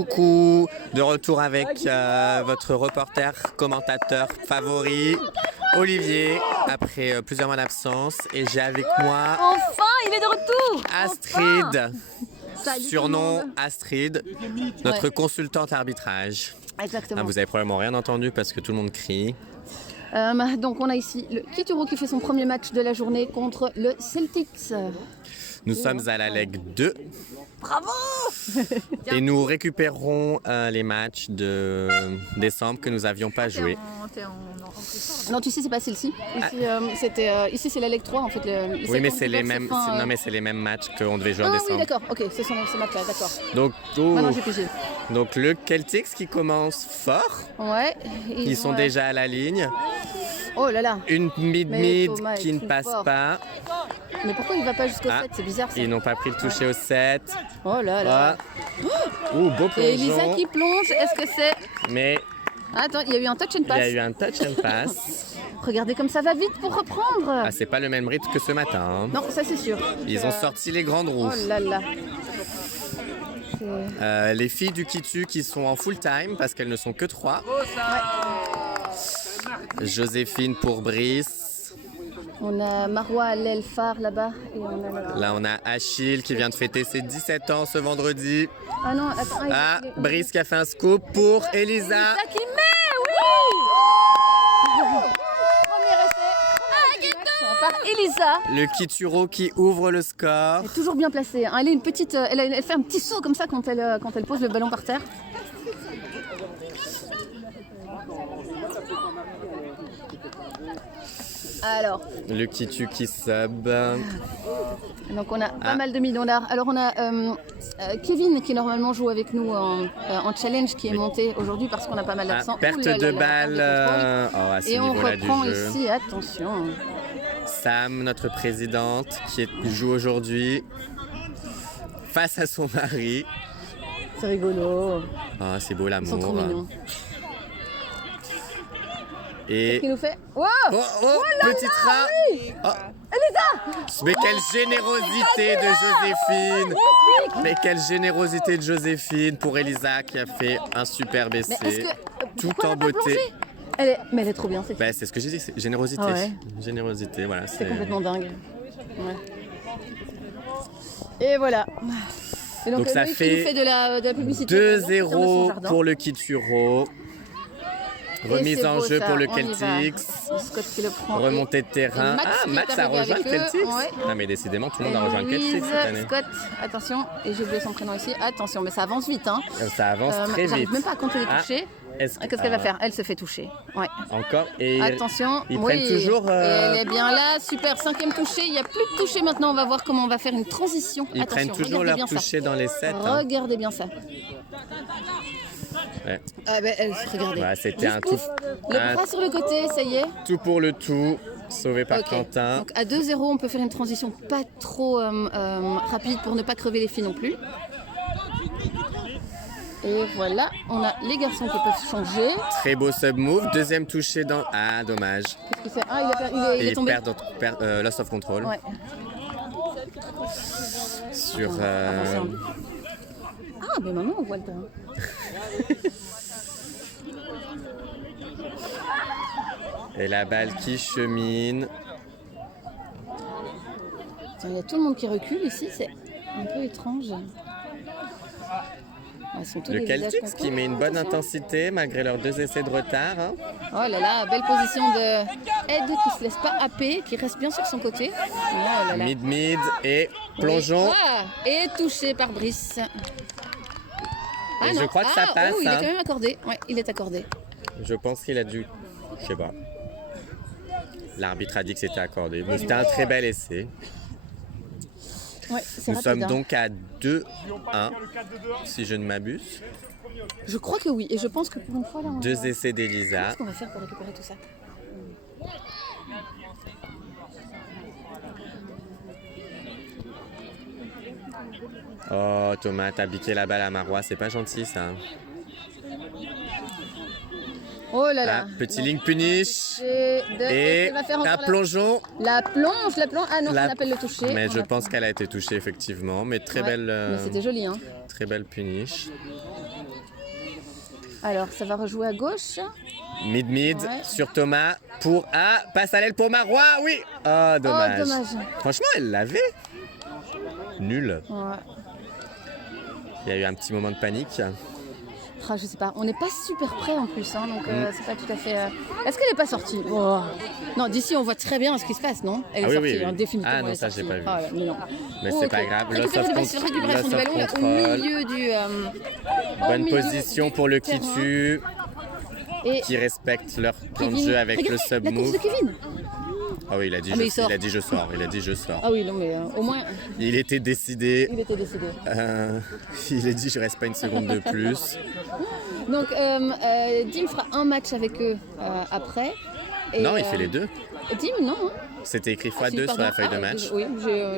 Coucou, de retour avec votre reporter, commentateur favori, Olivier, après plusieurs mois d'absence. Et j'ai avec moi Enfin, il est de retour. Astrid, Salut surnom tout le monde. Astrid, notre consultante arbitrage. Exactement. Ah, vous avez probablement rien entendu parce que tout le monde crie. Donc on a ici le Kituro qui fait son premier match de la journée contre le Celtics. Nous sommes à la Leg 2. Bravo. Et nous récupérerons les matchs de décembre que nous n'avions pas joués. Non, tu sais, c'est pas celle-ci. Ici, c'est la Leg 3 en fait. Oui, mais c'est les mêmes. Non, mais c'est les mêmes matchs qu'on devait jouer en Ah décembre. oui, d'accord. Ok, c'est ce match-là, d'accord. Donc, Maintenant, j'ai pigé. donc le Celtics qui commence fort. Ouais. Ils sont déjà à la ligne. Oh là là. Une mid-mid Thomas qui est ne trop passe fort. pas. Mais pourquoi il va pas jusqu'au 7? C'est bizarre ça. Ils n'ont pas pris le toucher au 7. Oh là là. Ouh, beau Et Elisa plongeon. qui plonge, est-ce que c'est... Mais Attends, il y a eu un touch and il y pass. a eu un touch and pass. Regardez comme ça va vite pour reprendre. Ah, c'est pas le même rythme que ce matin. Hein. Non, ça c'est sûr. Ils ont sorti les grandes roues. Oh là là. Les filles du Kitu qui sont en full time parce qu'elles ne sont que 3. Joséphine pour Brice. On a Marois à l'aile phare là-bas. Et on a... Là, on a Achille qui vient de fêter ses 17 ans ce vendredi. Ah non, attends. Ah, Brice qui a fait un scoop pour Elisa. Elisa qui met, oui. Premier essai. Par Elisa. Le Kituro qui ouvre le score. Elle est toujours bien placée. Hein. Elle est une petite, elle fait un petit saut comme ça quand elle pose le ballon par terre. Alors, Le Kitu qui sub. donc on a pas mal de millionnaires. Alors on a Kevin qui normalement joue avec nous en challenge qui est monté aujourd'hui parce qu'on a pas mal d'absents. Perte Ouh là de là là, balle à ce Et on niveau-là du reprend jeu. ici, attention. Sam, notre présidente, joue aujourd'hui face à son mari. C'est rigolo. Ah, c'est beau Ils sont trop l'amour. mignons. Et Qui nous fait... Wow. petit train. Oh. Mais quelle générosité de Joséphine. Mais quelle générosité de Joséphine pour Elisa qui a fait un superbe Mais essai. est-ce que... Tout pourquoi en elle a pas beauté. plongé Mais elle est trop bien, cette fille. Bah, c'est ce que j'ai dit, c'est générosité. Ah ouais. Générosité, voilà. C'est complètement dingue. Ouais. Et voilà. Et Donc ça Loïc qui fait nous fait de la publicité. 2-0 pour le Kituro. Remise c'est en beau, jeu ça. pour le On y va. Celtics. Scott qui le prend. Remontée de terrain. Et Max Ah, qui est Max a arrivé rejoint le avec eux. Celtics. Ouais. Ah, mais décidément, tout le Et monde a rejoint le Louise, Celtics cette année. Scott, attention, et j'ai oublié son prénom ici. Attention, mais ça avance vite. Hein. Ça avance très J'arrive vite. même pas à compter les Ah, touchés. Qu'est-ce Qu'est-ce qu'elle va faire? Elle se fait toucher. Ouais. Encore. Et Attention. ils prennent toujours. Et elle est bien là. Super. 5e touché. Il n'y a plus de touché maintenant. On va voir comment on va faire une transition. Ils Attention, prennent toujours regardez leur bien ça. toucher dans les 7. Hein. Regardez bien ça. Ouais. Ah ben, regardez. Ouais, c'était un Pouf, tout, pouf. Le bras sur le côté, ça y est. tout pour le tout. Sauvé par Ok. Quentin. Donc à 2-0, on peut faire une transition pas trop rapide pour ne pas crever les filles non plus. Et voilà, on a les garçons qui peuvent changer. Très beau sub-move. Deuxième touché dans. Ah, dommage. Qu'est-ce qu'il fait? Ah, il est Et tombé. loss of control. Ouais. Sur. Ah, mais maintenant on voit le terrain. Et la balle qui chemine. Tiens, il y a tout le monde qui recule ici, c'est un peu étrange. Ils sont tous Le des visages Celtics qui contents. met une bonne intensité malgré leurs 2 essais de retard. Hein. Oh là là, belle position de Ed qui se laisse pas happer, qui reste bien sur son côté. Oh là là. Mid-mid et plongeon. Et touché par Brice. Et je crois que ça passe, Oh, il est hein. quand même accordé. Ouais, il est accordé. Je pense qu'il a dû. Je sais pas. L'arbitre a dit que c'était accordé. Mais c'était un très bel essai. Ouais, c'est Nous rapide, sommes hein. donc à 2-1, si je ne m'abuse. Je crois que oui, et je pense que pour une fois là, on 2 va... essais d'Elisa. Qu'est-ce qu'on va faire pour récupérer tout ça? Oh Thomas, t'as piqué la balle à Marois, c'est pas gentil ça. Oh là là. Ah, petit link punish. Et Et un plongeon. La plonge. Ah non, La- on appelle le toucher. Mais On je appelle- pense qu'elle a été touchée effectivement. Mais très Ouais, belle, Mais c'était joli, hein. très belle punish. Alors, ça va rejouer à gauche. Mid-mid Ouais. sur Thomas pour... Ah, passe à l'aile pour Marois, oui. Oh, dommage. Oh, dommage. Franchement, elle l'avait. Nul. Ouais. Il y a eu un petit moment de panique. Ah, je sais pas, on n'est pas super près en plus, hein, donc c'est pas tout à fait... Est-ce qu'elle n'est pas sortie? Oh. Non, d'ici on voit très bien ce qui se passe, non? Elle est Ah oui, sortie, oui, oui. hein, définitivement. Ah non, elle est ça, j'ai sortie. pas vu. Ah, mais non. Mais Oh, c'est ok. pas grave. Récupération du ballon là, au control. milieu du... Bonne milieu position du pour le qui terrain. tue, Et qui respecte leur plan de Kevin, jeu avec le regardez, sub la course move. de Kevin. Ah oui, il a dit, Ah, mais il il sort. a dit je sors. Il a dit je sors. Ah oui, non mais au moins, Il était décidé. il était décidé. Il a dit je reste pas une seconde de plus. Donc, Dim fera un match avec eux après. Et, Non, il fait les deux. Dim, non. Hein. C'était écrit Ah, si, x2 sur la pardon. feuille de Ah, match. Oui,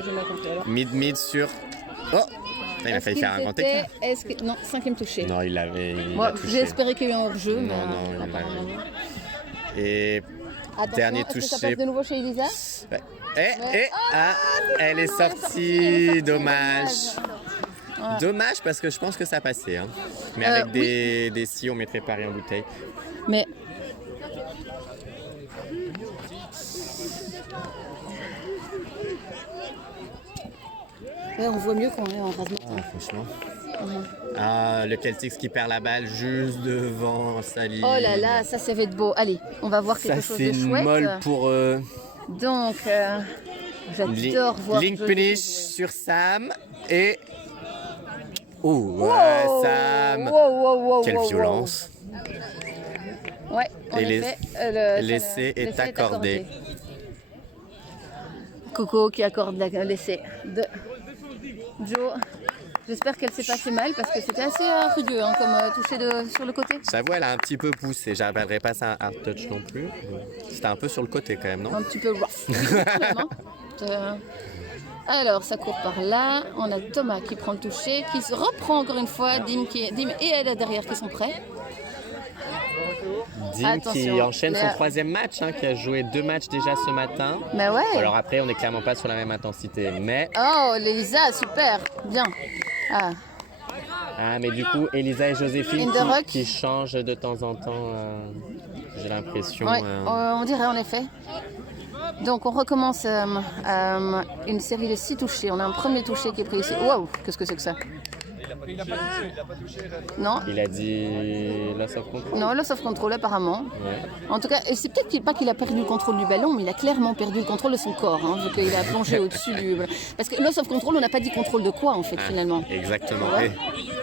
j'ai mal compris alors. Mid-mid sur... Oh, il a Est-ce failli qu'il faire un grand était- écart. est-ce que... Non, cinquième touché. Non, il l'avait. Moi, j'ai espéré qu'il y ait eu un hors-jeu, mais Non, non, il apparemment l'avait. non. Et Attention, dernier est-ce que ça touché. passe de nouveau chez Elisa? Elle est sortie. Dommage. Dommage parce que je pense que ça passait. Hein. Mais avec des si, on mettrait Paris en bouteille. Mais ouais, on voit mieux quand on est en rase Ah, franchement. Ah, le Celtics qui perd la balle juste devant sa ligne. Oh là là, ça va être beau. Allez, on va voir quelque Ça, chose c'est de une chouette. molle pour Donc, j'adore voir. Link Joséphine punish jouer. sur Sam et... Oh, ouais, Wow, Sam. wow, Quelle wow, violence. wow. Ouais, en Et effet, l'essai est accordé. Coco qui accorde l'essai de Joe. J'espère qu'elle s'est pas fait mal parce que c'était assez rugueux hein, comme toucher sur le côté. J'avoue, elle a un petit peu poussé. J'appellerais pas ça un hard touch non plus. C'était un peu sur le côté quand même, non? Un petit peu rough. Quand même, hein. Alors, ça court par là. On a Thomas qui prend le toucher, qui se reprend encore une fois. Dim et elle derrière qui sont prêts. Dim qui Attention, enchaîne son Léa. troisième match, hein, qui a joué 2 matchs déjà ce matin. Mais ouais. Alors après, on n'est clairement pas sur la même intensité. Mais, Oh, Lisa, super. Bien. Ah. mais du coup, Elisa et Joséphine In the rock. qui changent de temps en temps, j'ai l'impression. Ouais, on dirait en effet. Donc on recommence une série de 6 touchés. On a un premier touché qui est pris ici. Waouh, qu'est-ce que c'est que ça? Non, Il a dit loss of control. non, loss of control apparemment. Ouais. En tout cas, et c'est peut-être pas qu'il a perdu le contrôle du ballon, mais il a clairement perdu le contrôle de son corps, hein, vu qu'il a plongé au-dessus du... Parce que loss of control, on n'a pas dit contrôle de quoi en fait finalement. Exactement. Ouais.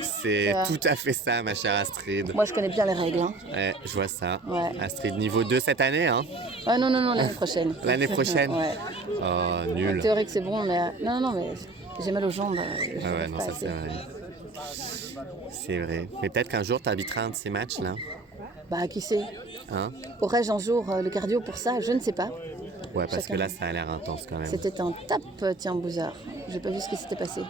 C'est Ouais. tout à fait ça, ma chère Astrid. Moi je connais bien les règles. Hein. Ouais, je vois ça. Ouais. Astrid, niveau 2 cette année, hein? Ah non, l'année prochaine. L'année prochaine? Ouais. Oh, En nul. théorie que c'est bon, mais... Non, mais j'ai mal aux jambes. Ah ouais, non, ça c'est vrai. C'est vrai. Mais peut-être qu'un jour, tu arbitreras un de ces matchs-là. Bah, qui sait? Hein? Aurais-je un jour le cardio pour ça? Je ne sais pas. Ouais, parce Chacun. que là, ça a l'air intense quand même. C'était un tape, tiens, Bouzard. J'ai pas vu ce qui s'était passé.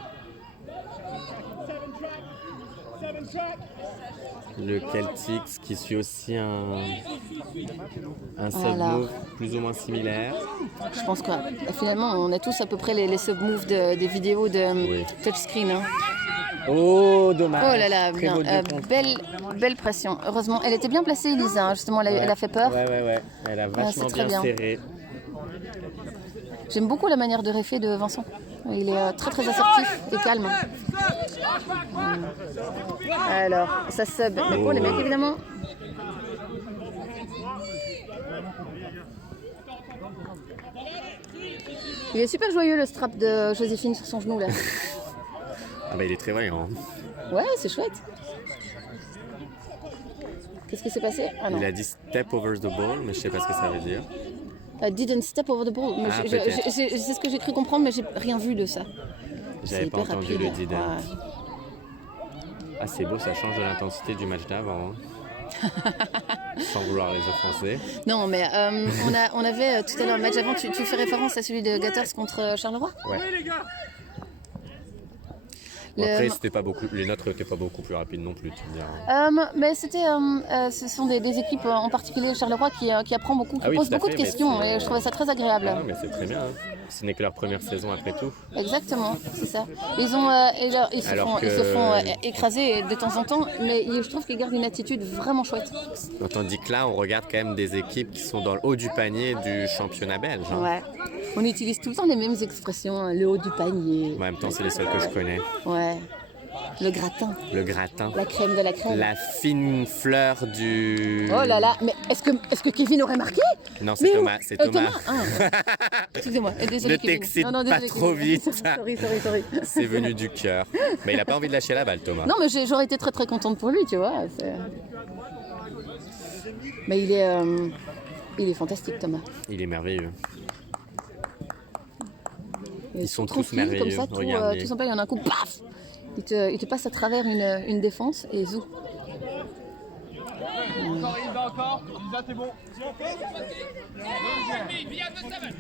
Le Celtics qui suit aussi un sub Voilà. move plus ou moins similaire. Je pense que finalement, on a tous à peu près les sub-moves des vidéos de Oui. touchscreen. Hein. Oh, dommage. Oh là là, Très bien. beau deux contre. Belle pression. Heureusement, elle était bien placée, Elisa. Hein. Justement, elle a fait peur. Ouais. Elle a vachement c'est très bien bien. serré. J'aime beaucoup la manière de réfé de Vincent. Il est très assertif et calme. Alors, ça sub. Mais pour les mecs, évidemment. Il est super joyeux le strap de Joséphine sur son genou là. Ah bah, il est très voyant. Ouais, c'est chouette. Qu'est-ce qui s'est passé? Ah non. Il a dit step over the ball, mais je sais pas ce que ça veut dire. Didn't step over the ball. Mais Ah, peut-être. c'est ce que j'ai cru comprendre, mais j'ai rien vu de ça. J'avais C'est pas hyper entendu rapide. le didn't. Ouais. Ah, c'est beau, ça change de l'intensité du match d'avant. Hein. Sans vouloir les offenser. Non, mais on avait tout à l'heure le match avant. Tu fais référence à celui de Gators contre Charleroi? Ouais. Bon, après, c'était pas beaucoup, les nôtres n'étaient pas beaucoup plus rapides non plus, tu me diras. Mais c'était, ce sont des équipes en particulier Charleroi qui apprend beaucoup, qui Ah oui, pose tout à beaucoup de fait, mais questions c'est- et je trouvais ça très agréable. Ah non, mais c'est très bien. Hein. Ce n'est que leur première saison après tout. Exactement, c'est ça. Ils se font écraser de temps en temps, mais je trouve qu'ils gardent une attitude vraiment chouette. Tandis que là, on regarde quand même des équipes qui sont dans le haut du panier du championnat belge. Hein. Ouais. On utilise tout le temps les mêmes expressions, hein, le haut du panier. En même temps, c'est les seules que je connais. Ouais. Le gratin. Le gratin. La crème de la crème. La fine fleur du... Oh là là, mais est-ce que Kevin aurait marqué? Non, c'est Thomas. C'est Thomas. Excusez-moi, désolé. Ne t'excite pas trop vite. Sorry. C'est venu du cœur. Mais il n'a pas envie de lâcher la balle, Thomas. Non, mais j'aurais été très très contente pour lui, tu vois. Mais il est fantastique, Thomas. Il est merveilleux. Ils sont tous tranquille, merveilleux. Comme ça, Regardez. tout simplement, il y en a un coup, paf, il te passe à travers une défense et zou.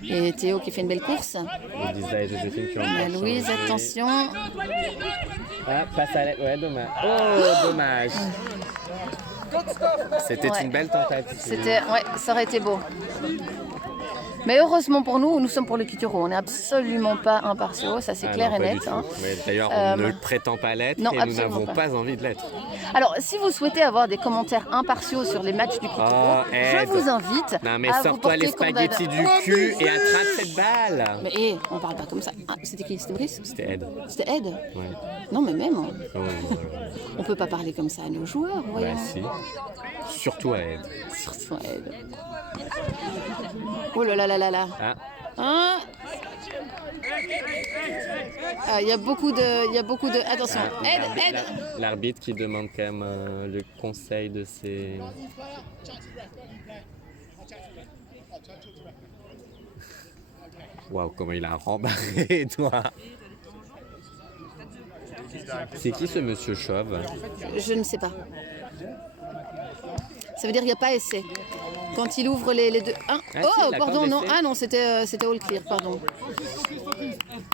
Et Théo qui fait une belle course. Elisa et Joséphine qui ont Louise, attention. Ah, passe à l'aide. Ouais, dommage. Oh, dommage. C'était une belle tentative. Ça aurait été beau. Mais heureusement pour nous, nous sommes pour le Kituro. On n'est absolument pas impartiaux, ça c'est clair non, et pas net. du tout. Hein. Mais d'ailleurs, on ne le prétend pas l'être et nous absolument n'avons pas envie de l'être. Alors, si vous souhaitez avoir des commentaires impartiaux sur les matchs du Kituro, je vous invite non, mais à vous sors-toi porter les spaghettis du cul et attrape cette balle. Mais on parle pas comme ça. Ah, c'était qui? C'était Brice? C'était Ed. C'était Ed? Ouais. Non, mais même. Hein. Oh, On peut pas parler comme ça à nos joueurs, voyons. bah si. Surtout à Ed. Surtout à Ed. Oh là là là là là. Ah. Hein? Ah, il y a beaucoup de... Attention, Ed. L'arbitre qui demande quand même le conseil de ses... Waouh, comment il a rembarré, toi. C'est qui ce monsieur chauve? Je ne sais pas. Ça veut dire qu'il n'y a pas essai. Quand il ouvre les deux... Ah, Ah, oh, si, d'accord, pardon, non. d'essai. Ah non, c'était all clear, pardon.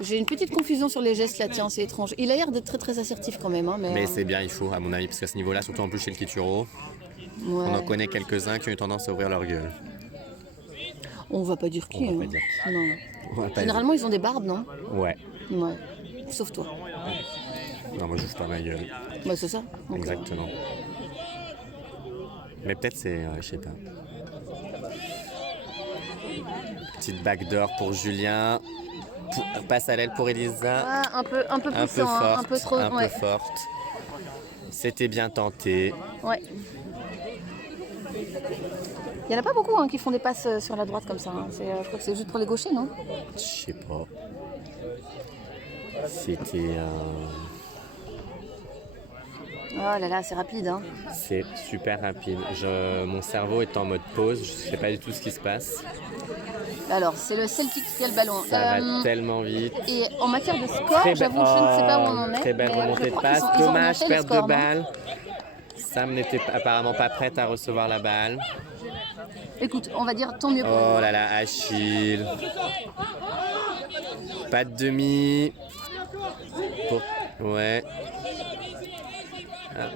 J'ai une petite confusion sur les gestes là, tiens, c'est étrange. Il a l'air d'être très très assertif quand même. Hein, Mais c'est bien, il faut, à mon avis, parce qu'à ce niveau-là, surtout en plus chez le Kituro, ouais. on en connaît quelques-uns qui ont eu tendance à ouvrir leur gueule. On va pas dire qui. On va hein. pas dire Non. On va pas Généralement, ils ont des barbes, non? dire. Ouais. Ouais. Sauf toi. Non, moi, j'ouvre pas ma gueule. Bah, c'est ça. Donc, Exactement. Mais peut-être c'est... je sais pas. Petite backdoor pour Julien. Passe à l'aile pour Elisa. Ah, un peu Un peu puissant, forte. hein, un peu trop. Un peu forte. C'était bien tenté. Ouais. Il n'y en a pas beaucoup hein, qui font des passes sur la droite comme ça. Hein. Je crois que c'est juste pour les gauchers, non? Je sais pas. C'était... Oh là là, c'est rapide. Hein. C'est super rapide. Mon cerveau est en mode pause. Je sais pas du tout ce qui se passe. Alors, c'est le Celtic qui a le ballon. Ça va tellement vite. Et en matière de score, j'avoue, je ne sais pas où on en est. Très belle mais remontée je de crois passe. qu'ils ont Dommage, remonté le perte score, de non? balle. Sam n'était apparemment pas prête à recevoir la balle. Écoute, on va dire tant mieux pour Oh nous. là là, Achille. Pas de demi. Ouais. Ah.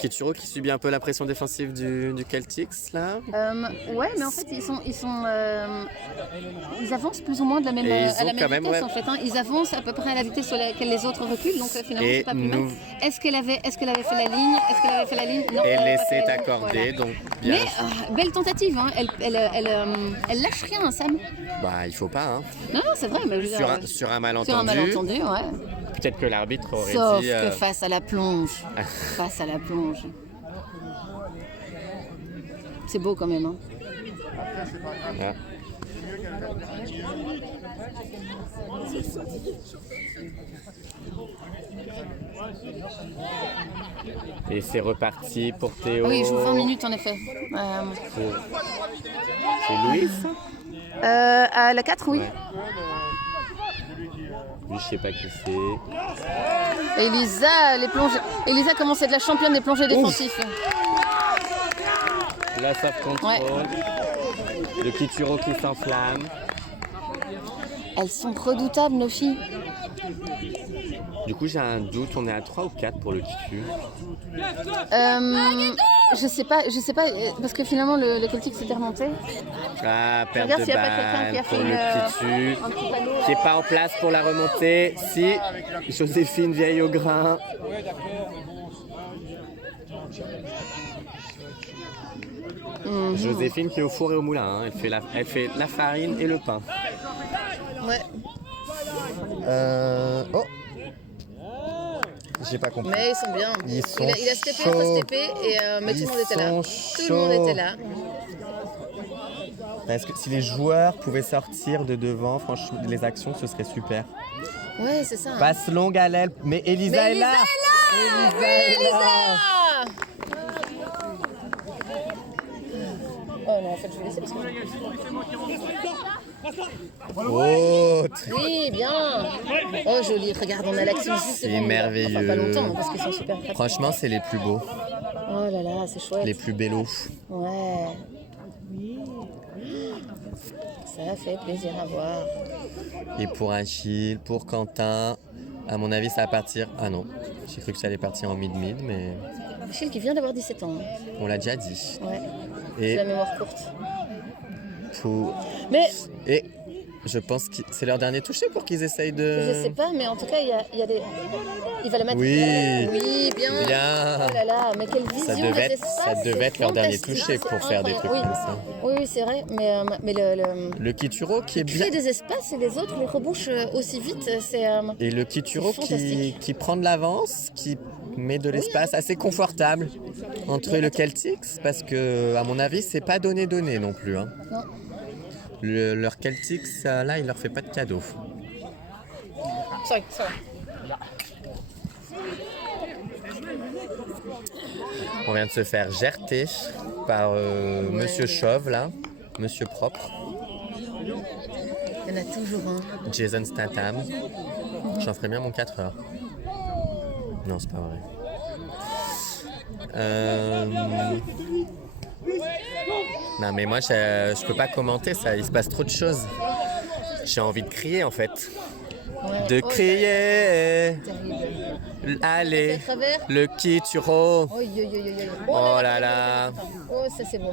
Kituro qui subit un peu la pression défensive du Celtics là. Ouais, mais en fait, ils avancent plus ou moins de la même, Et ils à la ont même quand même, vitesse ouais. en fait. Hein. Ils avancent à peu près à la vitesse sur laquelle les autres reculent, donc finalement Et c'est pas plus mal. nous- Est-ce qu'elle avait fait la ligne? Non. Et elle avait pas l'essai fait est la ligne, accordé, voilà. donc bien. Mais belle tentative, hein. Elle lâche rien, hein, Sam. Bah il faut pas hein. Non, c'est vrai, mais je veux dire, Sur un sur un malentendu. malentendu, ouais. Peut-être que l'arbitre aurait Sauf dit. que face à la plonge, face à la plonge. C'est beau quand même. Hein. Ah. Et c'est reparti pour Théo. Ah oui, il joue 20 minutes en effet. C'est Louis ça À la 4, oui. Ouais. Lui, je sais pas qui c'est. Elisa, les plonges. Elisa commence à être la championne des plongées défensifs. Là, ça contrôle. Le Kituro qui s'enflamme. Elles sont redoutables, nos filles. Du coup, j'ai un doute, on est à 3 ou 4 pour le kitu. Je sais pas, parce que finalement le Celtic s'était remonté. Ah, perte Regarde de s'il y a pas quelqu'un qui a balle fait pour le kitu, un petit panneau. qui n'est pas en place pour la remontée. Si, Joséphine vieille au grain. Joséphine qui est au four et au moulin, hein. Elle fait la farine et le pain. Ouais. Oh, j'ai pas compris. Mais ils sont bien. Ils sont il a steppé, chauds. pas steppé, mais tout le monde était là. Tout le monde était là. Est-ce que si les joueurs pouvaient sortir de devant, franchement, les actions, ce serait super. Ouais, c'est ça. Passe longue à l'aile, mais Elisa est là. Elisa est là. Oh non, en fait, je vais laisser parce que... Oh, Oui, bien. Oh, joli. Regarde, on a l'action juste c'est devant nous, là. merveilleux. Enfin, pas longtemps, parce qu'ils sont super pratiques. franchement, c'est les plus beaux, Oh là là, c'est chouette. les plus bellos. Ouais. Ça fait plaisir à voir. Et pour Achille, pour Quentin, à mon avis, ça va partir. Ah non, j'ai cru que ça allait partir en mid-mid, mais Michel qui vient d'avoir 17 ans. on l'a déjà dit. Ouais. C'est Et la mémoire courte. pour... Mais Et je pense que c'est leur dernier touché pour qu'ils essayent de... je sais pas, mais en tout cas, il y a des. Il va la mettre. Oui. Oui, bien. Bien. Oh là là, mais quelle vision Ça des devait espaces, être c'est leur dernier fantastique. touché pour faire des trucs Oui. comme ça. Oui, oui, c'est vrai, mais Le Kituro qui est bien... créer des espaces et les autres les rebouchent aussi vite, c'est. Et le Kituro C'est fantastique. qui prend de l'avance, qui met de l'espace assez confortable entre le Celtics, parce que, à mon avis, c'est pas donné non plus. Hein. Non. Leur Celtics, là, il leur fait pas de cadeau. Sorry. On vient de se faire gerter par Monsieur Chauve, là, Monsieur Propre, Il y en a toujours un. Jason Statham. J'en ferais bien mon 4 heures. Non, c'est pas vrai. Non, mais moi, je peux pas commenter ça. Il se passe trop de choses. J'ai envie de crier, en fait. Ouais. De Oh, crier. terrible. Allez, À travers. le Kituro. Oh, Oh là là. Oh, ça c'est beau.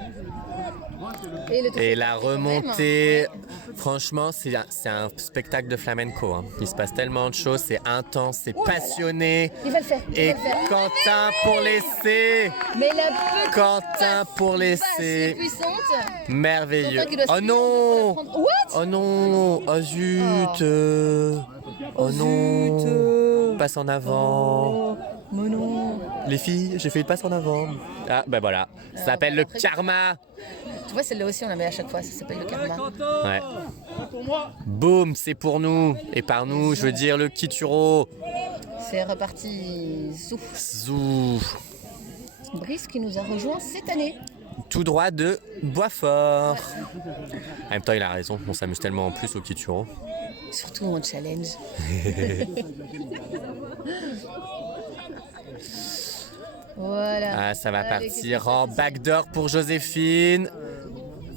Et, le toucher Et la quand même. remontée, Ouais. franchement, c'est un spectacle de flamenco. Hein. Il se passe tellement de choses, c'est intense, c'est passionné. Il va le faire. Il Et va le faire. Quentin pour laisser. Mais la petite Quentin pour passe laisser. puissante. Merveilleux. Quentin qui doit Oh se non. prendre- What? Oh non. Oh zut. Oh non. Passe en avant. Mais non. Les filles, j'ai fait une passe en avant. Ah, ben voilà. Ça s'appelle le karma. Tu vois, celle-là aussi, on la met à chaque fois. Ça s'appelle le karma. Ouais. Boum, c'est pour nous. Et par nous, je veux dire le Kituro. C'est reparti. Zouf. Zou. Brice qui nous a rejoint cette année. Tout droit de Boisfort. En même temps, il a raison. On s'amuse tellement en plus au Kituro. Surtout en challenge. Voilà. Ah, ça va Allez, partir en backdoor pour Joséphine.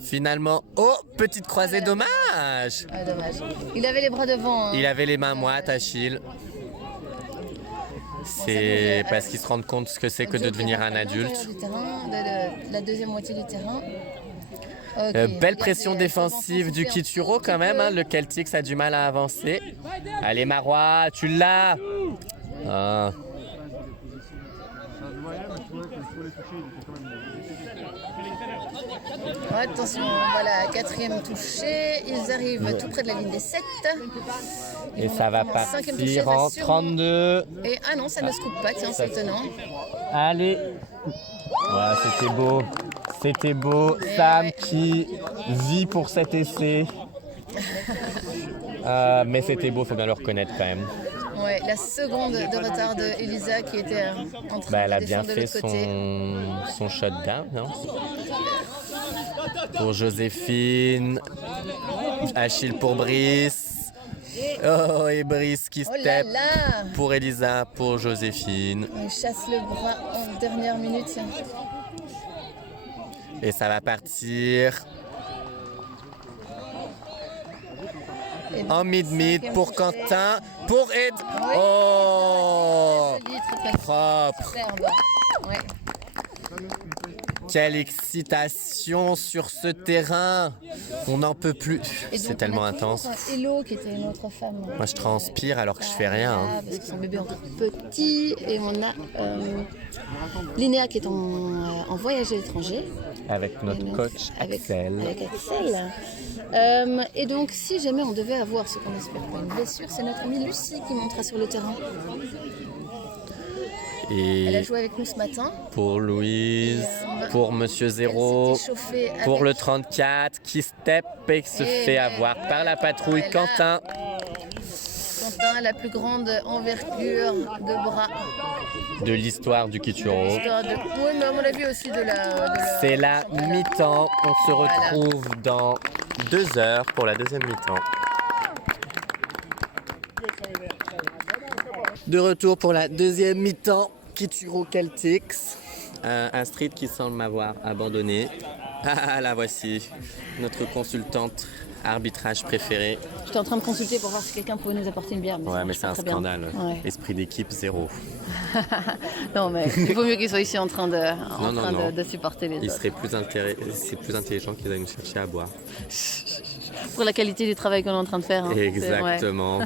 Finalement, oh, petite croisée, dommage. Ah, dommage. Il avait les bras devant. Hein. Il avait les mains moites, Achille. C'est parce qu'ils se rendent compte ce que c'est que de devenir un adulte. Du terrain, de la deuxième moitié du terrain. Ok, Belle regardez, pression défensive du Kituro quand même. Hein. Le Celtics a du mal à avancer. Allez, Marois, tu l'as. Ah. Attention, voilà, quatrième touché. Ils arrivent tout près de la ligne des 7. Et ça va partir en 32. Et ah non, ça ne se coupe pas, tiens, c'est étonnant. Allez. Ouais, c'était beau. C'était beau. Sam qui vit pour cet essai. Mais c'était beau, faut bien le reconnaître quand même. Ouais, la seconde de retard de Elisa qui était en train Elle de a bien défendre de fait l'autre côté. son shutdown, non? Pour Joséphine. Achille pour Brice. Oh, et Brice qui Oh là step là! pour Elisa, pour Joséphine. Il chasse le bras en dernière minute. Et ça va partir. En mid-mid pour Quentin. Pour Ed. Oh, Joli, très, très propre. superbe. Ouais. Quelle excitation sur ce terrain. On n'en peut plus. Et donc, C'est tellement on a intense. toujours Hello qui était une autre femme. Moi, je transpire alors que je fais rien. hein. Parce que son bébé est encore petit. Et on a Linéa qui est en voyage à l'étranger. Avec notre Et donc, coach Axel. Avec Axel. Et donc, si jamais on devait avoir ce qu'on espère pas une blessure, c'est notre amie Lucie qui montera sur le terrain. Elle a Et joué avec nous ce matin. pour Louise, pour Monsieur Zéro, Elle s'était chauffée pour avec le 34 qui step et qui se Et fait avoir par la patrouille. elle a- Quentin, Quentin, la plus grande envergure de bras. de l'histoire du Kituro. Histoire de... Oui, mais à mon avis aussi de la C'est la championnat. mi-temps. On se retrouve dans 2 heures pour la deuxième mi-temps. De retour pour la deuxième mi-temps. Kituro Celtics. Un street qui semble m'avoir abandonné. Ah, la voici. Notre consultante arbitrage préférée. J'étais en train de consulter pour voir si quelqu'un pouvait nous apporter une bière. Ouais, mais c'est un très bien. scandale. Ouais. Esprit d'équipe, 0. Non, mais il vaut mieux qu'ils soient ici en train de, non. de supporter les Il autres. serait c'est plus intelligent qu'ils aillent nous chercher à boire. Pour la qualité du travail qu'on est en train de faire. hein. Exactement.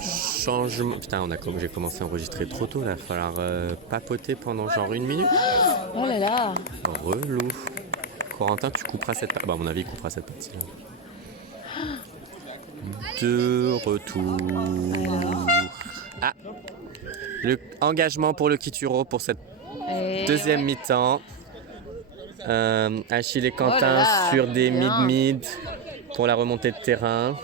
Changement. Putain, j'ai commencé à enregistrer trop tôt là. Il va falloir papoter pendant genre 1 minute. C'est- Oh là là. Relou. Corentin, tu couperas cette partie. Bah, à mon avis, il coupera cette partie-là. De retour. Ah, le engagement pour le Kituro pour cette Et deuxième mi-temps. Achille et Quentin là, sur des bien. mid-mid pour la remontée de terrain.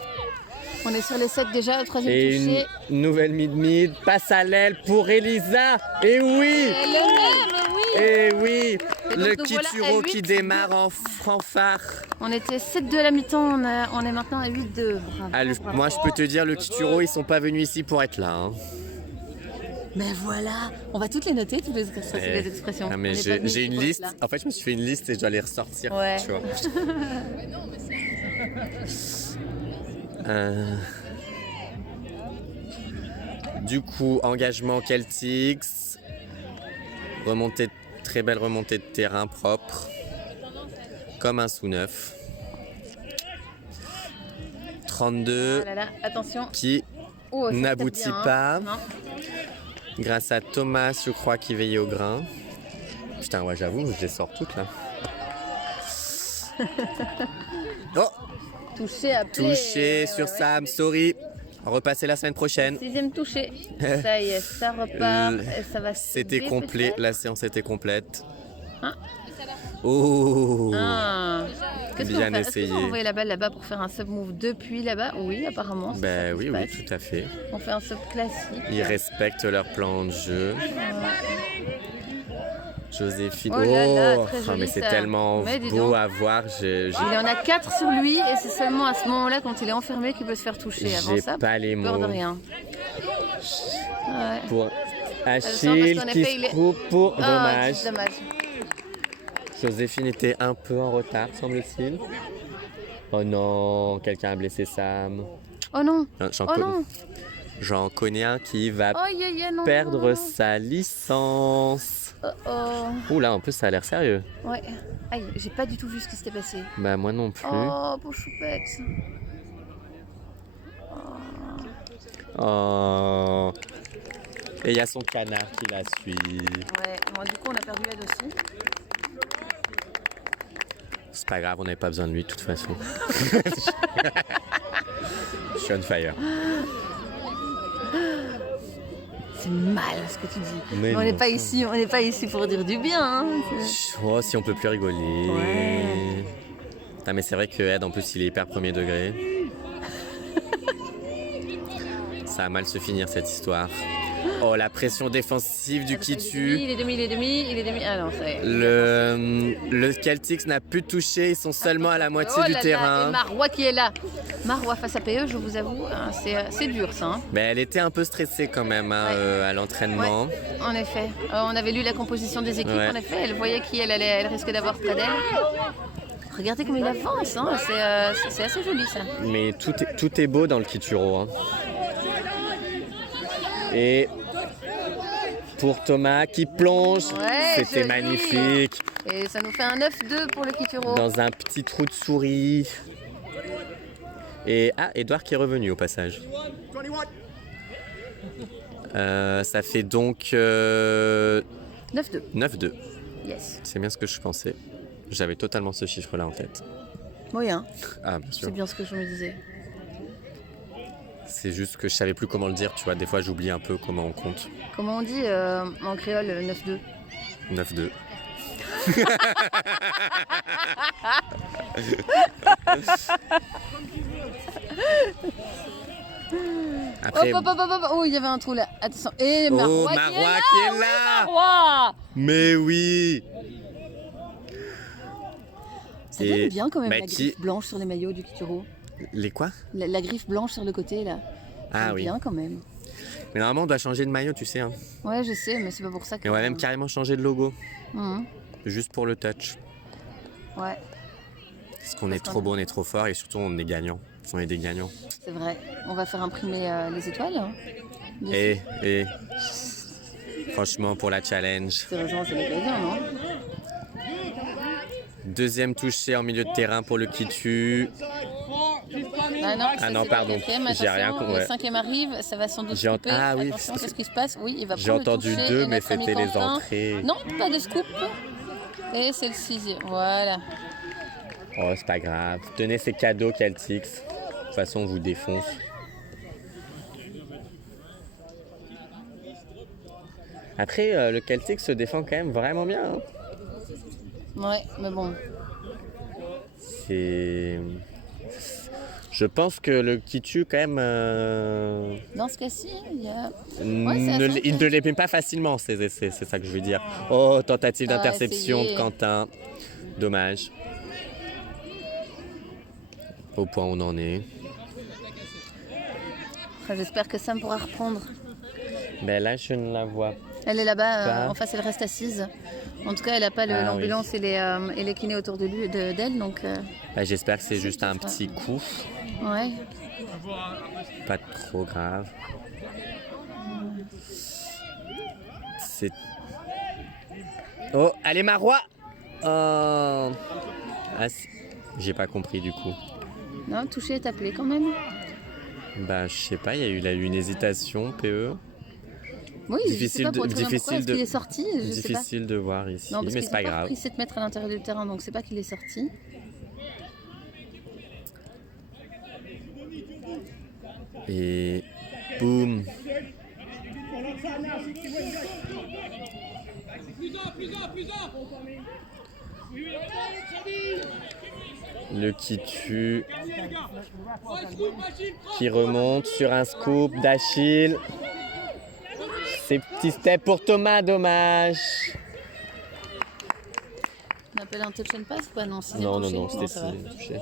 on est sur les 7 déjà, au troisième Et touché. une nouvelle mid-mid. Passe à l'aile pour Elisa. Et oui! Et le même, oui. Et oui! Et donc, Le nous voilà Kituro à qui 8. démarre en fanfare. On était 7-2 à la mi-temps, on est maintenant à 8-2. Bravo, Ah, bravo. moi, je peux te dire, le Kituro, ils sont pas venus ici pour être là. hein. Mais voilà, on va toutes les noter, toutes les expressions. Ah, mais On est pas venus j'ai ici une pour être liste. là. En fait, je me suis fait une liste et je dois les ressortir. Ouais. Tu vois. Euh, Du coup, engagement Celtics. Très belle remontée de terrain propre. Comme un sous-neuf. 32 Ah là là, attention. qui Oh, ça n'aboutit tape bien, pas. hein. Non. Grâce à Thomas, je crois, qui veillait au grain. Putain, ouais, j'avoue, je les sors toutes là. Oh, Touché à plaie. touché sur Sam, sorry. Repasser la semaine prochaine. 6e touché. Ça y est, ça repart. Et ça va C'était s'aider, complet, peut-être. la séance était complète. Hein Oh, Ah. Qu'est-ce qu'on bien va faire? Est-ce essayé. qu'on va envoyer la balle là-bas pour faire un sub-move depuis là-bas? Oui, apparemment. c'est ça Ben qui oui, se oui, passe. tout à fait. On fait un sub classique. Ils respectent leur plan de jeu. Joséphine, Oh là là, oh, très ah, joli, mais c'est ça. tellement Mais dis beau donc. à voir. Il en a 4 sur lui et c'est seulement à ce moment-là, quand il est enfermé, qu'il peut se faire toucher. Avant J'ai ça, pas les peur de mots. rien. Ouais. Pour parce Achille qu'en qui effet, il se est- coupe pour Ah, dommage. dommage. Joséphine était un peu en retard, semble-t-il. Oh non, quelqu'un a blessé Sam. Oh non. J'en Oh non. J'en connais un qui va Oh non. perdre sa licence. Oh oh. Ouh là, en plus, ça a l'air sérieux. Ouais. Aïe, j'ai pas du tout vu ce qui s'était passé. Bah, moi non plus. Oh, pour Choupette. Oh. Et il y a son canard qui la suit. Ouais, bon, du coup, on a perdu Ed aussi. C'est pas grave, on n'avait pas besoin de lui de toute façon. Je suis on fire. C'est mal ce que tu dis. Mais on n'est non. pas ici, on n'est pas ici pour dire du bien. Hein. Oh, si on peut plus rigoler. Ouais. Ah, mais c'est vrai que Ed, en plus, il est hyper premier degré. Ça va mal se finir cette histoire. Oh, la pression défensive du Kitu. Il est demi. Ah non, ça y est. Le Celtics n'a plus touché, ils sont seulement à la moitié Oh du là là, terrain. et Marois qui est là. Marois face à PE, je vous avoue, hein, c'est dur ça. Hein. Mais elle était un peu stressée quand même hein, Ouais. à l'entraînement. En effet. On avait lu la composition des équipes, Ouais. en effet. Elle voyait qui elle risquait d'avoir près d'elle. regardez comme il avance, hein. C'est assez joli ça. Mais tout est beau dans le Kituro. Hein. Et pour Thomas qui plonge, Ouais, c'était joli. magnifique. Et ça nous fait un 9-2 pour le Kituro. Dans un petit trou de souris. Et Edouard qui est revenu au passage. Ça fait donc 9-2. 9-2. Yes. C'est bien ce que je pensais. J'avais totalement ce chiffre-là en tête. Oui, hein. Ah, bien sûr. C'est bien ce que je me disais. C'est juste que je savais plus comment le dire, tu vois. Des fois, j'oublie un peu comment on compte. Comment on dit en créole 9-2? 9-2. Après, Hop. Oh, il y avait un trou là. Attention. Et Marois Marois qui est là. qui est Oui, là. Marois. mais oui. Ça Et donne bien quand même la Mathis- griffe blanche sur les maillots du Kituro. Les quoi? La griffe blanche sur le côté là. Ah C'est oui. bien quand même. Mais normalement, on doit changer de maillot, tu sais. Hein. Ouais, je sais, mais c'est pas pour ça que. Et on va même carrément changer de logo, Mhm. juste pour le touch. Ouais, Parce qu'on est trop bon, on est trop fort et surtout on est gagnant. On est des gagnants. c'est vrai. On va faire imprimer les étoiles. Hein, dessus. Et franchement, pour la challenge. Sérieusement, c'est les gagnants, non? Deuxième touché en milieu de terrain pour le Kitu. Ah non, ça, non, c'est pardon. le quatrième. J'ai rien Attention, compris, le ouais. cinquième arrive, ça va sans doute J'ai ent- couper. Ah oui, Attention, parce qu'est-ce qui se passe? Oui, il va J'ai prendre le entendu toucher, deux, et mais notre ami c'était les Quentin. entrées. Non, pas de scoop. Et c'est le sixième. Voilà. Oh, c'est pas grave. Tenez ces cadeaux Celtics. De toute façon, on vous défonce. Après, le Celtic se défend quand même vraiment bien. Hein. Ouais, mais bon. C'est... Je pense que le Kitu, quand même, Dans ce cas-ci, il y a. il ne les met pas facilement, c'est ça que je veux dire. Oh, tentative Ah, d'interception de essayez. Quentin. Dommage. Au point où on en est. Enfin, j'espère que Sam pourra reprendre. Ben là, je ne la vois. Elle est là-bas, Pas. en face, elle reste assise. En tout cas, elle n'a pas Ah, l'ambulance et les kinés autour d'elle, donc. Ben, j'espère que c'est juste un petit coup. Ouais. Pas trop grave. C'est... Oh, allez Marois. Oh. Ah, j'ai pas compris du coup. Non, touché est appelé quand même. Bah je sais pas, il y a eu une hésitation, PE. Oui, Difficile je sais pas de- très bien pourquoi difficile est-ce de- qu'il est sorti, je sais pas. Difficile de voir ici, Non, parce mais qu'ils c'est pas ont pas grave. pris 7 mètres à l'intérieur du terrain, donc c'est pas qu'il est sorti. Et boum. Le Kitu qui remonte sur un scoop d'Achille. Ces petits steps pour Thomas, dommage. On appelle un touch and pass ou pas? Non, sixième Non, touché. c'était ça va. touché.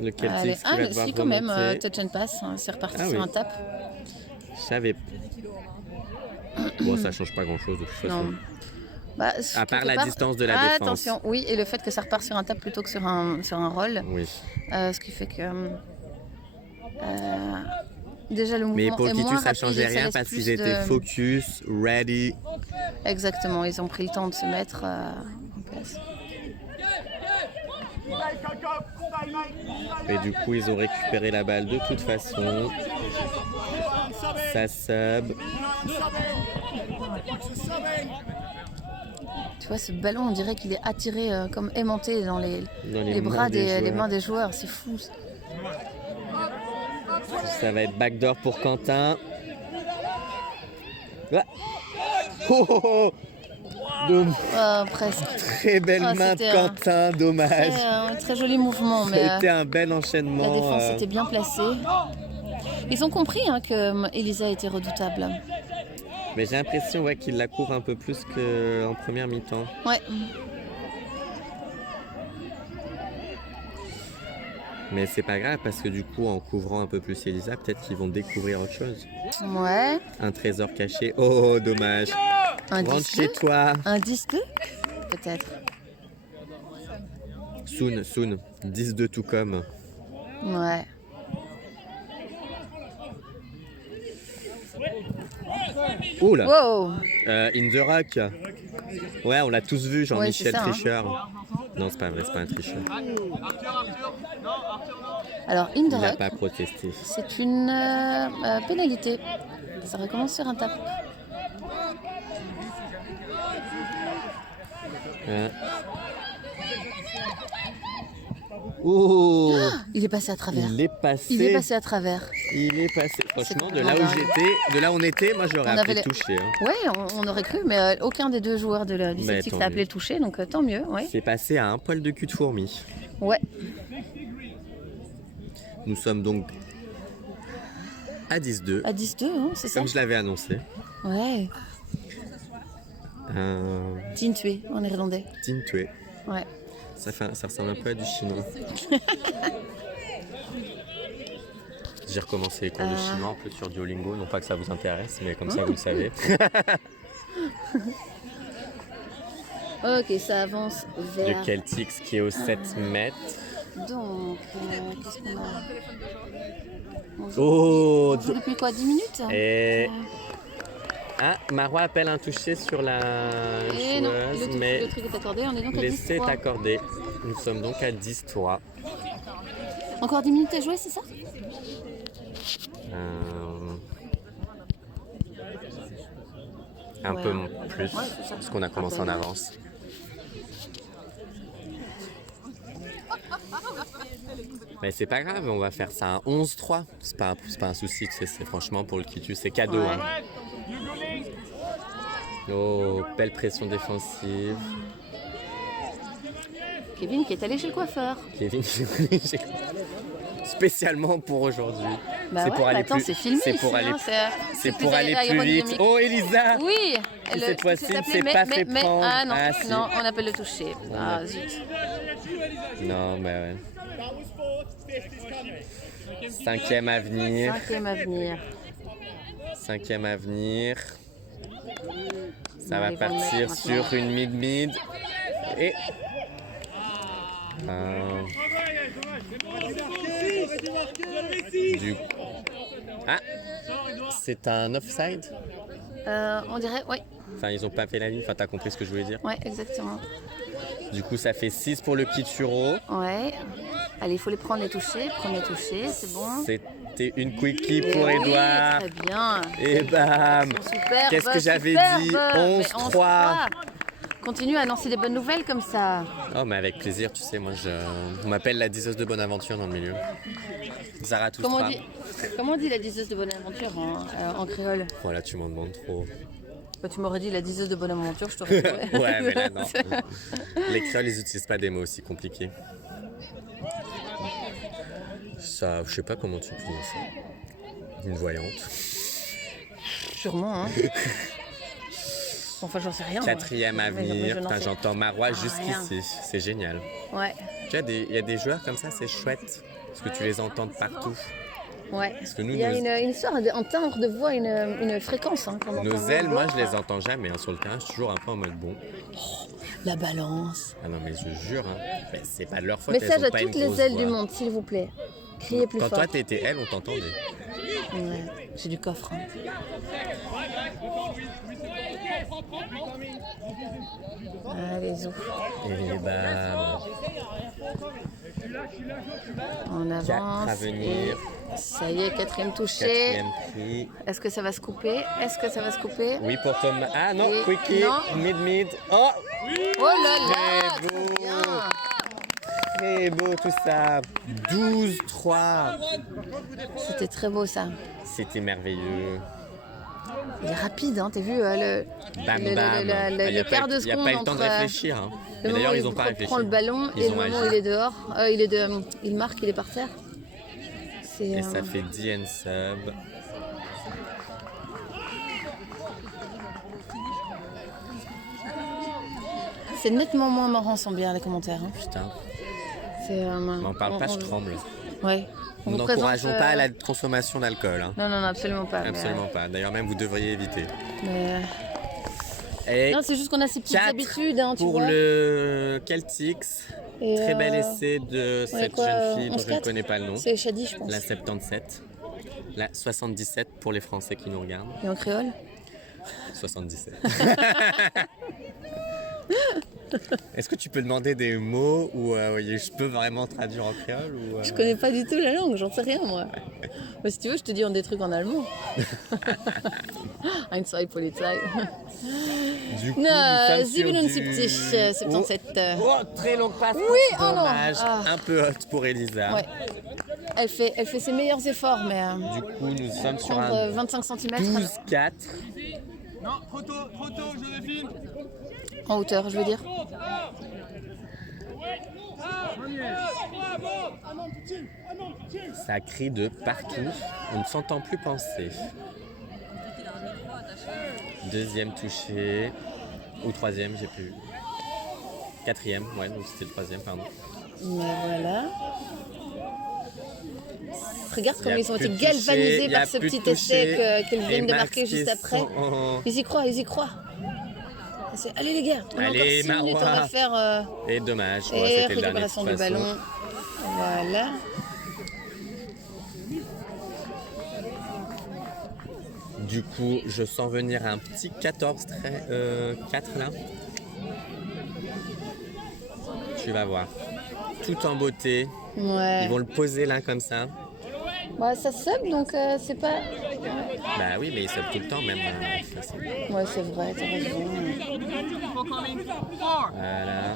Le Celtics Allez. qui Ah, va mais devoir si, quand même, remonter. touch and pass, hein, c'est reparti Ah sur oui. un tap. Je savais. Bon, ça change pas grand chose de toute façon. Non. Bah, À part quelque la distance de la Ah, défense. attention, oui, et le fait que ça repart sur un tap plutôt que sur un roll, Oui. ce qui fait que déjà le mouvement Mais pour le est Kitu, moins ça rapide changeait et ça rien laisse parce plus qu'ils étaient de- focus, ready. Exactement, ils ont pris le temps de se mettre en place. Et du coup, ils ont récupéré la balle de toute façon. Ça sub. Tu vois, ce ballon, on dirait qu'il est attiré comme aimanté dans les bras mains des les joueurs. mains des joueurs, c'est fou. Ça va être backdoor pour Quentin. Ah. Oh, oh, oh. Presque. Très belle Ah, main de c'était un- Quentin, dommage. Très joli mouvement, mais Ça a été un bel la enchaînement. défense était bien placée. Ils ont compris hein, que Elisa était redoutable. Mais j'ai l'impression qu'il la court un peu plus qu'en première mi-temps. Ouais. Mais c'est pas grave parce que du coup, en couvrant un peu plus Elisa, peut-être qu'ils vont découvrir autre chose. Ouais. Un trésor caché. Oh, dommage. Un Rentre disque. chez toi. Un disque peut-être. Soon. 10 de tout comme. Ouais. Oula. Wow. In the Rock. Ouais, on l'a tous vu, Jean-Michel Ouais, c'est ça, hein. Tricheur. Non, c'est pas vrai, c'est pas un tricheur. Alors, Il n'a Indrock, pas protesté. c'est une pénalité. Ça recommence sur un tap. Hein. Oh, Il est passé à travers. il est passé. Il est passé à travers. Il est passé. Franchement, de vraiment là où dingue. j'étais, de là où on était, moi j'aurais On appelé avait les- toucher. Hein. Ouais, on aurait cru, mais aucun des deux joueurs du Mais Celtic tant n'a appelé mieux. le toucher, donc tant mieux. Ouais. C'est passé à un poil de cul de fourmi. Ouais. Nous sommes donc à 10-2, À 10-2, hein, c'est ça. comme je l'avais annoncé. Ouais. Tin tué en néerlandais. Team Tué. Ouais. Ça ressemble un peu à du chinois. J'ai recommencé les cours de chinois en plus sur Duolingo, non pas que ça vous intéresse, mais comme ça vous le savez. Ok, ça avance vers. Le Celtics qui est au 7 mètres. Donc, qu'est-ce qu'on a On joue, Oh on joue depuis quoi, 10 minutes Et... Ah, Marois appelle un toucher sur la Et non, joueuse, mais le truc est accordé, on est donc à l'essai est 10-3. accordé. Nous sommes donc à 10-3. Encore 10 minutes à jouer, c'est ça? Un Ouais. peu plus, Ouais, c'est ça. parce qu'on a commencé en avance. Mais c'est pas grave, on va faire ça à 11-3. C'est pas un souci, tu sais, c'est franchement pour le Kitu, c'est cadeau. Ouais. Hein. Oh, belle pression défensive. Kevin qui est allé chez le coiffeur. Kevin, spécialement pour aujourd'hui. Bah c'est ouais, pour mais aller attends, plus. c'est filmé C'est ici, pour aller. hein, C'est plus pour aller plus vite. aérodynamique. Oh, Elisa. Oui, Et cette fois-ci, s'est il ne appelé, s'est pas fait mais, prendre. Ah non, Ah, si. non, on appelle le toucher. Ah zut. Non, bah ouais. 5e à venir. 5e à venir. 5e à venir. Ça Bon, va ils vont le partir mettre sur maintenant. une mid-mid. Et. Du... Ah, c'est un offside. On dirait, oui, Enfin, ils ont pas fait la ligne. Enfin, t'as compris ce que je voulais dire. ouais, exactement. Du coup, ça fait 6 pour le Kitsuro. Ouais. Allez, il faut les prendre, les toucher. Premier touché, c'est bon. C'était une quickie Et pour oui, Edouard. très bien. Et bam. Superbe, Qu'est-ce que j'avais superbe. dit Mais 11-3. Continue à annoncer des bonnes nouvelles comme ça. Oh, mais avec plaisir, tu sais, on m'appelle la diseuse de bonne aventure dans le milieu. Zarathustra. Comment on dit la diseuse de bonne aventure en créole? Voilà, tu m'en demandes trop. Bah, tu m'aurais dit la diseuse de bonne aventure, je t'aurais dit ouais. Ouais, mais là, non. Les créoles, ils n'utilisent pas des mots aussi compliqués. Ça, je sais pas comment tu finis ça. Une voyante. Sûrement, hein. Enfin, j'en sais rien. 4e à Mais venir. je n'en Putain, sais j'entends Marois rien. jusqu'ici. C'est génial. Ouais, Tu vois, il y a des joueurs comme ça, c'est chouette. Parce que tu les entends de partout. ouais. que nous, Il y a nos- une histoire, un timbre de voix, une fréquence. Hein, qu'on Nos entend ailes, moi, l'autre. je les entends jamais. Hein. Sur le terrain, je suis toujours un peu en mode bon. La balance. Ah non, mais je jure, hein. Mais c'est pas de leur faute. Message elles ont à pas toutes une les grosse ailes voix. du monde, s'il vous plaît. Criez plus Quand fort. toi, t'étais elle, on t'entendait. Ouais, j'ai du coffre. Hein. Allez, zou. Et bah, On 4 à avance. venir. Et ça y est, 4e touché. 4e prix. Est-ce que ça va se couper? Est-ce que ça va se couper? Oui, pour Thomas. Ah non, Oui, quickie. non. Mid-mid. Oh, Oh là là, Très beau. très bien. très beau tout ça. 12-3. C'était très beau ça. C'était merveilleux. Il est rapide, hein, t'as vu le Bam, le- bam. le- Il y a le quart de Il n'y a seconde pas eu le temps de entre, réfléchir. Hein. le Mais moment d'ailleurs, où ils il n'ont pas réfléchi. prend le ballon Ils et ont le moment où agi. il est dehors, il marque, il est par terre. C'est Et ça fait 10 and sub. c'est nettement moins marrant sans bien les commentaires. Hein. Putain, C'est, m'en parle pas, je tremble. Ouais. On Nous vous n'encourageons présente, pas la consommation d'alcool. Hein. Non, absolument pas. Absolument pas. D'ailleurs, même, vous devriez éviter. Mais, Et non, c'est juste qu'on a ces petites 4 habitudes, hein, tu pour vois. le Celtics. Et, Très bel essai de cette jeune fille dont je ne 11-4? connais pas le nom. C'est Shadi, je pense. La 77. La 77 pour les Français qui nous regardent. Et en créole? 77. Est-ce que tu peux demander des mots ou je peux vraiment traduire en créole ou, Je connais pas du tout la langue, j'en sais rien moi. Mais si tu veux, je te dis des trucs en allemand. Ein, zwei, Polizei. Du coup, Na, nous sommes sur 77, 77. Oh, très longue passe. Oui, oh non. Dommage. Ah. Un peu haute pour Elisa. Ouais. Elle fait ses meilleurs efforts, mais Du coup, nous sommes sur prendre un 25 cm 12-4. Non, trop tôt, Joséphine. en hauteur, je veux dire. Ça crie de partout. On ne s'entend plus penser. Deuxième touché. Ou troisième, j'ai plus. Quatrième, ouais, donc c'était le troisième, pardon. Mais voilà. Regarde Il y comment a ils ont plus été de touché, galvanisés il y a par ce plus de petit essai touché. qu'elles viennent de Et marquer Max juste qui après. sont- Ils y croient, ils y croient. Allez les gars, on a Allez, encore 6 minutes, on Marois. va faire Et dommage, et ouais, c'était le dernier de récupération toute du façon. ballon. Voilà. Du coup, je sens venir un petit 14-4 là. Tu vas voir. Tout en beauté. Ouais. Ils vont le poser là comme ça. Ouais, ça sub donc c'est pas. Bah oui, mais ils savent tout le temps même. Ça, c'est- Ouais, c'est vrai, t'as raison. Voilà.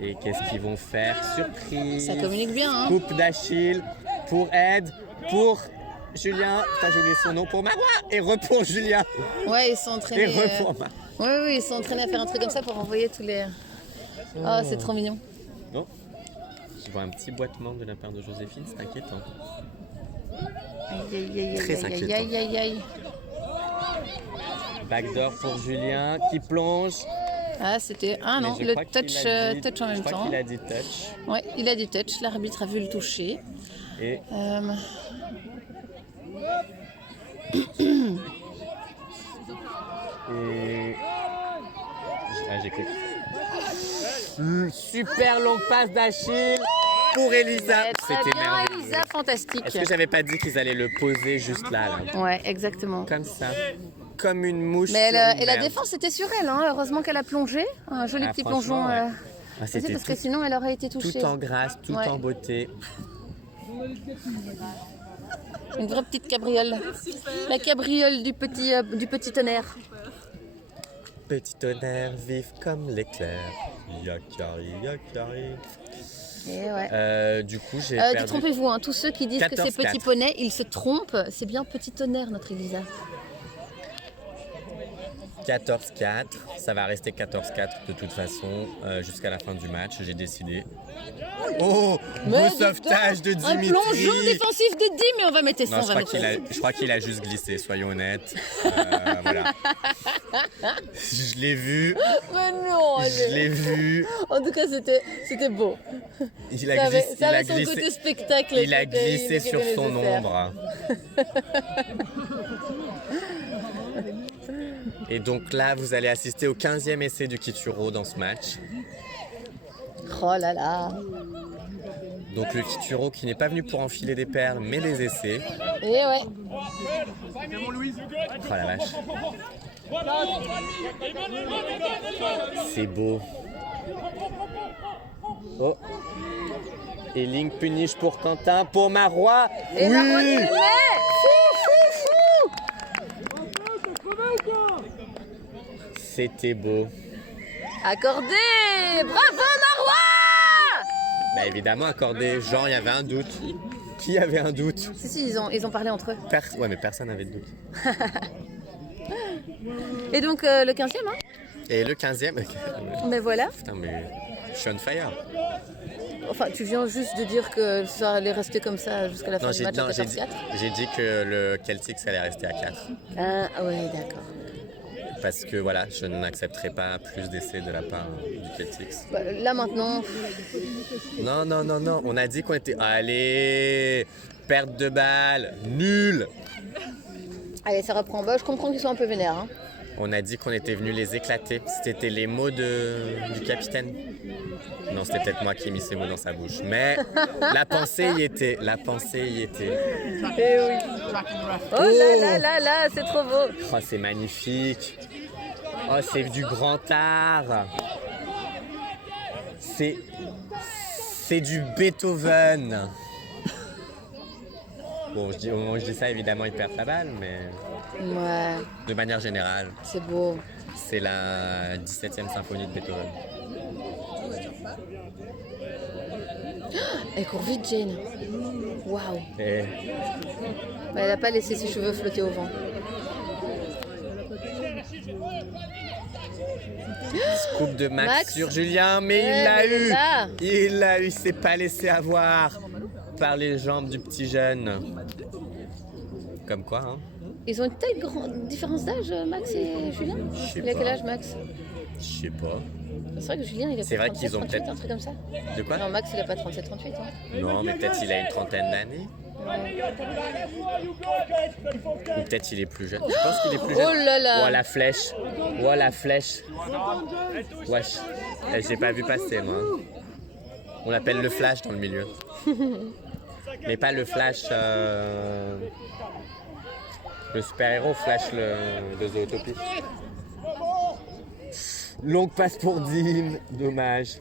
Et qu'est-ce qu'ils vont faire? Surprise. Ça communique bien, hein. Coupe d'Achille pour Ed, pour Julien. Putain, j'ai oublié son nom, pour Marois. Et pour Julien. Ouais, ils sont Et entraînés. pour Marois. Oui, ils sont entraînés à faire un truc comme ça pour envoyer tous les. Oh, c'est trop mignon. Bon. Je vois un petit boitement de la part de Joséphine, c'est inquiétant. Très inquiétant. Aïe. Backdoor pour Julien qui plonge. Ah, c'était. Ah non, Mais je le crois qu'il touch, a dit- touch en même Je crois temps. qu'il a dit touch. Ouais, il a du touch. L'arbitre a vu le toucher. Et Et... j'ai cru. Super longue passe d'Achille pour Elisa. Ouais, très C'était bien, merveilleux. Elisa, fantastique. Est-ce que j'avais pas dit qu'ils allaient le poser juste là, Ouais, exactement. comme ça, comme une mouche. Mais sur une et la berge. défense était sur elle, hein. Heureusement qu'elle a plongé. Un joli Ah, petit franchement, plongeon. ouais. Ah, Vas-y, c'était parce que sinon elle aurait été touchée. tout en grâce, tout Ouais. en beauté. Une vraie petite cabriole. La cabriole du petit tonnerre. Petit tonnerre vif comme l'éclair. Yakari, yakari. Et ouais. Du coup, j'ai perdu. Détrompez-vous, hein. Tous ceux qui disent que c'est 14-4. petit poney, ils se trompent. C'est bien petit tonnerre, notre Elisa. 14-4, ça va rester 14-4 de toute façon jusqu'à la fin du match, j'ai décidé. Oh, beau dis sauvetage de donc, un Dimitri. plongeon défensif de Dim, mais on va mettre ça, Non, on va mettre ça. je crois qu'il a juste glissé, soyons honnêtes. Voilà. Je l'ai vu, Mais non, je l'ai vu. En tout cas, c'était beau. Il a Ça avait, glissé, ça avait son côté spectacle. il a qui était- glissé qui sur était son nécessaire. ombre. Et donc là, vous allez assister au 15e essai du Kituro dans ce match. Oh là là. Donc le Kituro qui n'est pas venu pour enfiler des perles, mais des essais. Et ouais. Oh la vache. C'est beau. Oh. Et ligne punish pour Quentin, pour Marois. Et oui. Marois qui le met. C'était beau. Accordé. Bravo Marois. Bah évidemment accordé. Genre il y avait un doute. Qui avait un doute? Si, ils ont parlé entre eux. Ouais mais personne n'avait de doute. Et donc le 15e, hein. Et le 15e. Mais voilà. Putain mais je suis on fire. Enfin, tu viens juste de dire que ça allait rester comme ça jusqu'à la fin Non, du match à j'ai 14-4. dit que le Celtics allait rester à 4. Ah ouais, d'accord. Parce que voilà, je n'accepterai pas plus d'essais de la part du Celtics. Bah, là maintenant, Non, non, non, non. On a dit qu'on était... Allez, perte de balle, nul. allez, ça reprend. Bah, je comprends qu'ils soient un peu vénères. Hein. On a dit qu'on était venu les éclater. C'était les mots du capitaine. Non, c'était peut-être moi qui ai mis ces mots dans sa bouche. Mais la pensée y était. La pensée y était. Eh oui. Oh là là là là, c'est trop beau. Oh, c'est magnifique. Oh, c'est du grand art. C'est du Beethoven. Bon, au moment où je dis ça, évidemment, il perd sa balle, mais Ouais, de manière générale, c'est beau. c'est la 17e symphonie de Beethoven. Elle court vite, Jane. Waouh. Et Bah, elle a pas laissé ses cheveux flotter au vent. scoop de Max, Max. sur Julien, mais Ouais, il l'a mais il est eu. là. Il l'a eu, il s'est pas laissé avoir par les jambes du petit jeune. Comme quoi, hein. Ils ont une telle grande différence d'âge, Max et Julien. Je sais Il a quel pas. âge, Max? Je sais pas. C'est vrai que Julien, il a C'est pas vrai 37, qu'ils ont 38, peut-être- un truc comme ça. De quoi? Non, Max, il a pas 37-38. Hein. Non, mais peut-être il a une trentaine d'années. Ou peut-être il est plus jeune. Je pense qu'il est plus jeune. Oh là là. Oh la flèche. Oh la flèche. Wesh. Eh, j'ai pas vu passer moi. On l'appelle le flash dans le milieu. Mais pas le flash. Le super-héros flash de Zootopie. Longue passe pour Dim. Dommage.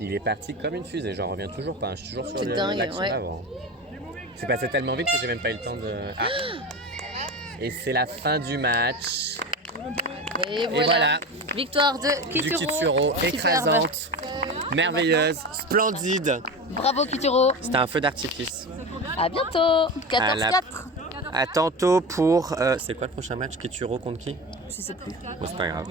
Il est parti comme une fusée, j'en reviens toujours pas, hein. Je suis toujours sur C'est dingue, l'action ouais. d'avant. C'est passé tellement vite que j'ai même pas eu le temps de... Ah. Et c'est la fin du match. Et voilà. voilà. Victoire de Du Kituro. Kituro, Superbe. écrasante, merveilleuse, splendide. Bravo Kituro. C'était un feu d'artifice. À bientôt. 14-4. À tantôt pour... c'est quoi le prochain match? Kituro contre qui? Je sais plus. Bon, c'est pas grave.